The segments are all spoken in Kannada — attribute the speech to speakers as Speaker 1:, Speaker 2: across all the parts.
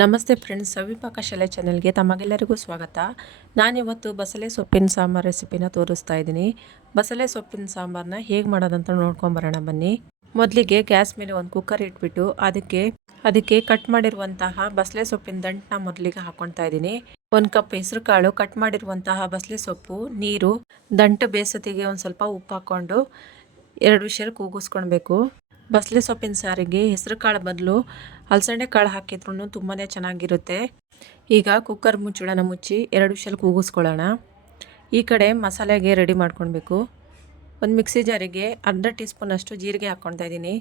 Speaker 1: ನಮಸ್ತೆ ಫ್ರೆಂಡ್ಸ್, ಸವಿಪಾಕ ಶಾಲೆ ಚಾನೆಲ್ಗೆ ತಮಗೆಲ್ಲರಿಗೂ ಸ್ವಾಗತ. ನಾನಿವತ್ತು ಬಸಳೆ ಸೊಪ್ಪಿನ ಸಾಂಬಾರು ರೆಸಿಪಿನ ತೋರಿಸ್ತಾ ಇದ್ದೀನಿ. ಬಸಳೆ ಸೊಪ್ಪಿನ ಸಾಂಬಾರನ್ನ ಹೇಗೆ ಮಾಡೋದಂತ ನೋಡ್ಕೊಂಬರೋಣ ಬನ್ನಿ. ಮೊದಲಿಗೆ ಗ್ಯಾಸ್ ಮೇಲೆ ಒಂದು ಕುಕ್ಕರ್ ಇಟ್ಬಿಟ್ಟು ಅದಕ್ಕೆ ಅದಕ್ಕೆ ಕಟ್ ಮಾಡಿರುವಂತಹ ಬಸಳೆ ಸೊಪ್ಪಿನ ದಂಟನ್ನ ಮೊದಲಿಗೆ ಹಾಕ್ಕೊಳ್ತಾ ಇದ್ದೀನಿ. ಒಂದು ಕಪ್ ಹೆಸರು ಕಾಳು ಕಟ್ ಮಾಡಿರುವಂತಹ ಬಸಳೆ ಸೊಪ್ಪು, ನೀರು, ದಂಟು ಬೇಸತಿಗೆ ಒಂದು ಸ್ವಲ್ಪ ಉಪ್ಪು ಹಾಕ್ಕೊಂಡು ಎರಡು ವಿಷಯ ಕೂಗಿಸ್ಕೊಳ್ಬೇಕು. ಬಸಳೆ ಸೊಪ್ಪಿನ ಸಾರಿಗೆ ಹೆಸರು ಕಾಳು ಬದಲು ಹಲಸಂಡೆ ಕಾಳು ಹಾಕಿದ್ರೂ ತುಂಬಾ ಚೆನ್ನಾಗಿರುತ್ತೆ. ಈಗ ಕುಕ್ಕರ್ ಮುಚ್ಚಳನ ಮುಚ್ಚಿ ಎರಡು ವಿಷಲ್ ಕೂಗಿಸ್ಕೊಳ್ಳೋಣ. ಈ ಕಡೆ ಮಸಾಲೆಗೆ ರೆಡಿ ಮಾಡ್ಕೊಳ್ಬೇಕು ಒಂದು ಮಿಕ್ಸಿ ಜಾರಿಗೆ ಅರ್ಧ ಟೀ ಸ್ಪೂನಷ್ಟು ಜೀರಿಗೆ ಹಾಕ್ಕೊಳ್ತಾ ಇದ್ದೀನಿ.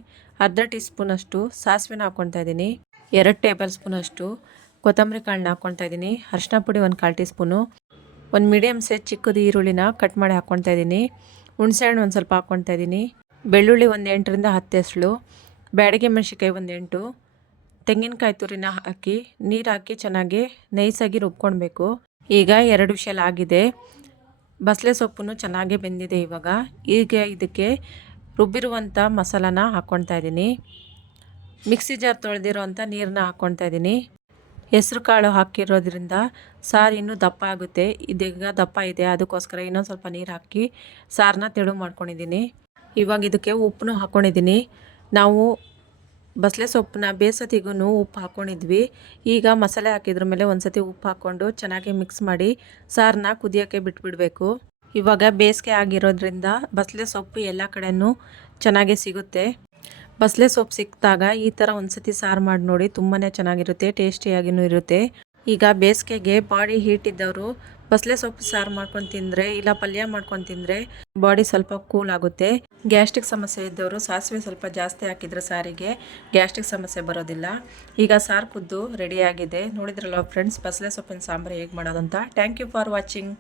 Speaker 1: ಅರ್ಧ ಟೀ ಸ್ಪೂನಷ್ಟು ಸಾಸಿವೆನ ಹಾಕ್ಕೊಳ್ತಾ ಇದ್ದೀನಿ. ಎರಡು ಟೇಬಲ್ ಸ್ಪೂನಷ್ಟು ಕೊತ್ತಂಬರಿ ಕಾಳನ್ನ ಹಾಕ್ಕೊಳ್ತಾ ಇದ್ದೀನಿ. ಅರಿಶಿನ ಪುಡಿ ಒಂದು ಕಾಲು ಟೀ ಸ್ಪೂನು ಒಂದು ಮೀಡಿಯಮ್ ಸೈಜ್ ಚಿಕ್ಕದು ಈರುಳ್ಳಿನ ಕಟ್ ಮಾಡಿ ಹಾಕ್ಕೊಳ್ತಾ ಇದ್ದೀನಿ. ಹುಣಸೆಹಣ್ಣು ಒಂದು ಸ್ವಲ್ಪ ಹಾಕ್ಕೊಳ್ತಾ ಇದ್ದೀನಿ. ಬೆಳ್ಳುಳ್ಳಿ ಒಂದು ಎಂಟರಿಂದ ಹತ್ತು ಎಸಳು ಬ್ಯಾಡಿಗೆ ಮೆಣಸಿನ್ಕಾಯಿ ಒಂದು ಎಂಟು ತೆಂಗಿನಕಾಯಿ ತುರಿನ ಹಾಕಿ ನೀರು ಹಾಕಿ ಚೆನ್ನಾಗಿ ನೈಸಾಗಿ ರುಬ್ಕೊಳ್ಬೇಕು ಈಗ ಎರಡು ವಿಷಲ್ ಆಗಿದೆ. ಬಸಳೆ ಸೊಪ್ಪು ಚೆನ್ನಾಗಿ ಬೆಂದಿದೆ ಇವಾಗ. ಈಗ ಇದಕ್ಕೆ ರುಬ್ಬಿರುವಂಥ ಮಸಾಲಾನ ಹಾಕ್ಕೊಳ್ತಾ ಇದ್ದೀನಿ ಮಿಕ್ಸಿ ಜಾರ್ ತೊಳೆದಿರೋ ಅಂಥ ನೀರನ್ನ ಹಾಕ್ಕೊಳ್ತಾ ಇದ್ದೀನಿ ಹೆಸ್ರು ಕಾಳು ಹಾಕಿರೋದ್ರಿಂದ ಸಾರು ಇನ್ನೂ ದಪ್ಪ ಆಗುತ್ತೆ. ಇದೀಗ ದಪ್ಪ ಇದೆ. ಅದಕ್ಕೋಸ್ಕರ ಇನ್ನೊಂದು ಸ್ವಲ್ಪ ನೀರು ಹಾಕಿ ಸಾರನ್ನ ತೆಳು ಮಾಡ್ಕೊಂಡಿದ್ದೀನಿ ಇವಾಗ ಇದಕ್ಕೆ ಉಪ್ಪನ್ನು ಹಾಕ್ಕೊಂಡಿದ್ದೀನಿ ನಾವು ಬಸಳೆ ಸೊಪ್ಪನ್ನ ಬೇಸತಿಗೂ ಉಪ್ಪು ಹಾಕ್ಕೊಂಡಿದ್ವಿ ಈಗ ಮಸಾಲೆ ಹಾಕಿದ್ರ ಮೇಲೆ ಒಂದು ಸತಿ ಉಪ್ಪು ಹಾಕ್ಕೊಂಡು ಚೆನ್ನಾಗಿ ಮಿಕ್ಸ್ ಮಾಡಿ ಸಾರನ್ನ ಕುದಿಯೋಕ್ಕೆ ಬಿಟ್ಬಿಡಬೇಕು. ಇವಾಗ ಬೇಸಿಗೆ ಆಗಿರೋದ್ರಿಂದ ಬಸಳೆ ಸೊಪ್ಪು ಎಲ್ಲ ಕಡೆಯೂ ಚೆನ್ನಾಗೇ ಸಿಗುತ್ತೆ. ಬಸಳೆ ಸೊಪ್ಪು ಸಿಕ್ಕಿದಾಗ ಈ ಥರ ಒಂದು ಸತಿ ಸಾರು ಮಾಡಿ ನೋಡಿ ತುಂಬಾ ಚೆನ್ನಾಗಿರುತ್ತೆ ಟೇಸ್ಟಿಯಾಗಿಯೂ ಇರುತ್ತೆ. ಈಗ ಬೇಸಿಗೆಗೆ ಬಾಡಿ ಹೀಟ್ ಇದ್ದವರು ಬಸಳೆ ಸೊಪ್ಪು, ಸಾರು ಮಾಡ್ಕೊಂಡು ತಿಂದರೆ ಇಲ್ಲ ಪಲ್ಯ ಮಾಡ್ಕೊಂಡು ತಿಂದರೆ ಬಾಡಿ ಸ್ವಲ್ಪ ಕೂಲ್ ಆಗುತ್ತೆ. ಗ್ಯಾಸ್ಟ್ರಿಕ್ ಸಮಸ್ಯೆ ಇದ್ದವರು ಸಾಸಿವೆ ಸ್ವಲ್ಪ ಜಾಸ್ತಿ ಹಾಕಿದ್ರೆ ಸಾರಿಗೆ ಗ್ಯಾಸ್ಟ್ರಿಕ್ ಸಮಸ್ಯೆ ಬರೋದಿಲ್ಲ. ಈಗ ಸಾರು ಕುದ್ದು ರೆಡಿಯಾಗಿದೆ ನೋಡಿದ್ರಲ್ಲ ಫ್ರೆಂಡ್ಸ್ ಬಸಳೆ ಸೊಪ್ಪಿನ ಸಾಂಬಾರು ಹೇಗೆ ಮಾಡೋದಂತ. Thank you for watching